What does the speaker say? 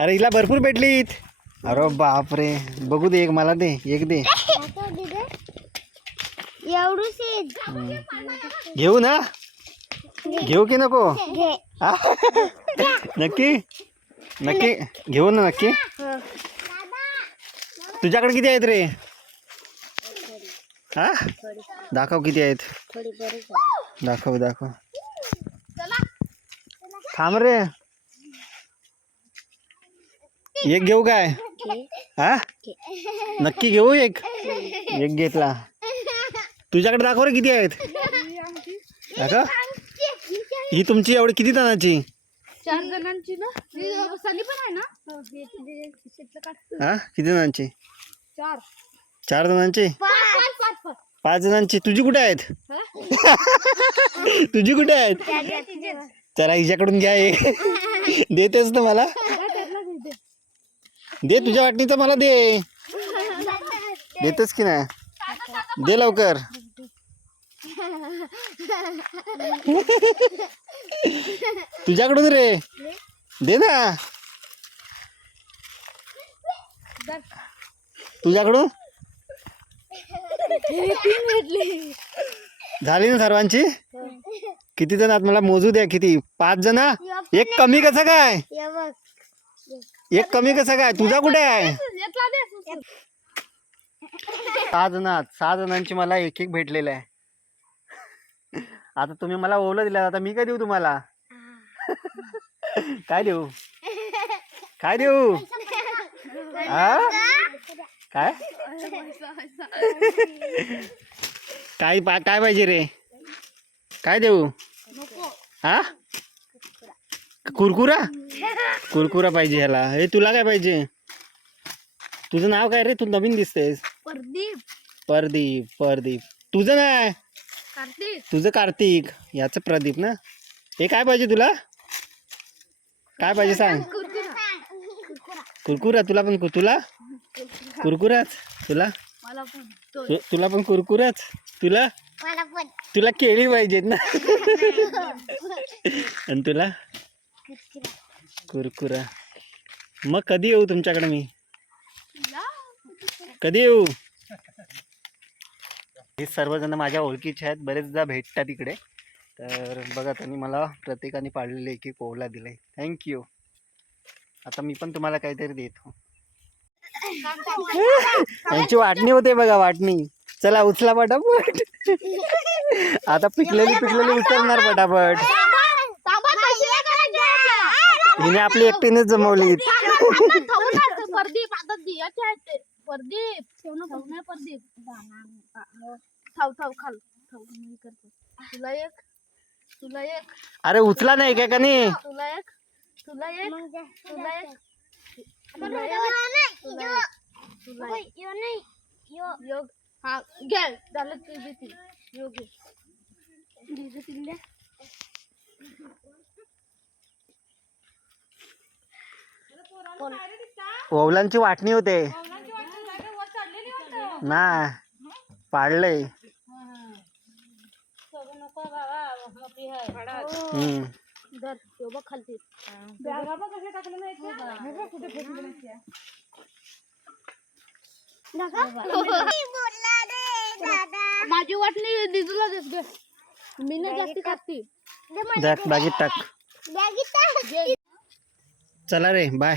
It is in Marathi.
अरे हिला भरपूर भेटलीत. अरे बापरे, बघू दे एक, मला दे एक दे. घेऊ ना, घेऊ की नको? हा? नक्की नक्की घेऊ ना, नक्की. तुझ्याकडे किती आहेत रे? हा, दाखव किती आहेत. दाखव दाखव. थांब रे, एक घेऊ काय? हा, नक्की घेऊ एक. एक घेतला. तुझ्याकडे दाखव रे किती आहेत. दाखव. ही तुमची एवढी किती जणांची? 4 जणांची ना. सनी पण आहे ना. हा, किती जणांची? 4 4 जणांची. 5 जणांची. तुझी कुठे आहेत? तुझी कुठे आहेत? चला हिच्याकडून घ्या एक. देतेस ना मला? दे, तुझ्या वाटणीचं मला दे. देतेस की नाही? दे लवकर. तुझ्याकडून रे, दे ना. तुझ्याकडून झाली ना सर्वांची? किती जण आहात मला मोजू द्या. किती? 5 जण. एक कमी कसं काय? एक कमी कसं काय? तुझा कुठे आहे? 6 जण आहात. 6 जणांची मला एक एक भेटलेलं आहे. आता तुम्ही मला ओवलं दिलं, आता मी काय देऊ तुम्हाला? काय देऊ? काय देऊ? हा, काय काय काय पाहिजे रे? काय देऊ? हा, कुरकुरा. कुरकुरा पाहिजे ह्याला. हे तुला काय पाहिजे? तुझं नाव काय रे? तू नवीन दिसतेस. प्रदीप. परदीप. परदीप. तुझं नाही? कार्तिक. तुझं कार्तिक. याचं प्रदीप ना. हे काय पाहिजे तुला? काय पाहिजे सांग. कुरकुरा. तुला पण तुला कुरकुराच. तुला मला पण. तुला पण कुरकुराच. तुला तुला केळी पाहिजेत ना. आणि तुला कुरकुरा. मग कधी येऊ तुमच्याकडे मी? कधी येऊ? हे सर्वजण माझ्या ओळखीचे आहेत. बरेचदा भेटतात तिकडे. तर बघा, त्यांनी मला प्रत्येकाने पाडलेले एक एक ओवला दिलाय. थँक्यू. आता मी पण तुम्हाला काहीतरी देतो. यांची वाटणी होते बघा, वाटणी. चला उचला पटापट. आता पिकलेली उचलणार पटापट. हिने आपली एकटीनेच जमवली. प्रदीप आता प्रदीप प्रदीप खाल. तुला एक. अरे उचला नाही काय का नाही? तुला एक. हा घे. झालं तुझी ती. योग ओवलांची वाटणी होते ना. पाडलंय. खालती. माझी वाटणी दिदूला देस ग. मी नाही जास्ती खाती. बागेत टाक. चला रे, बाय.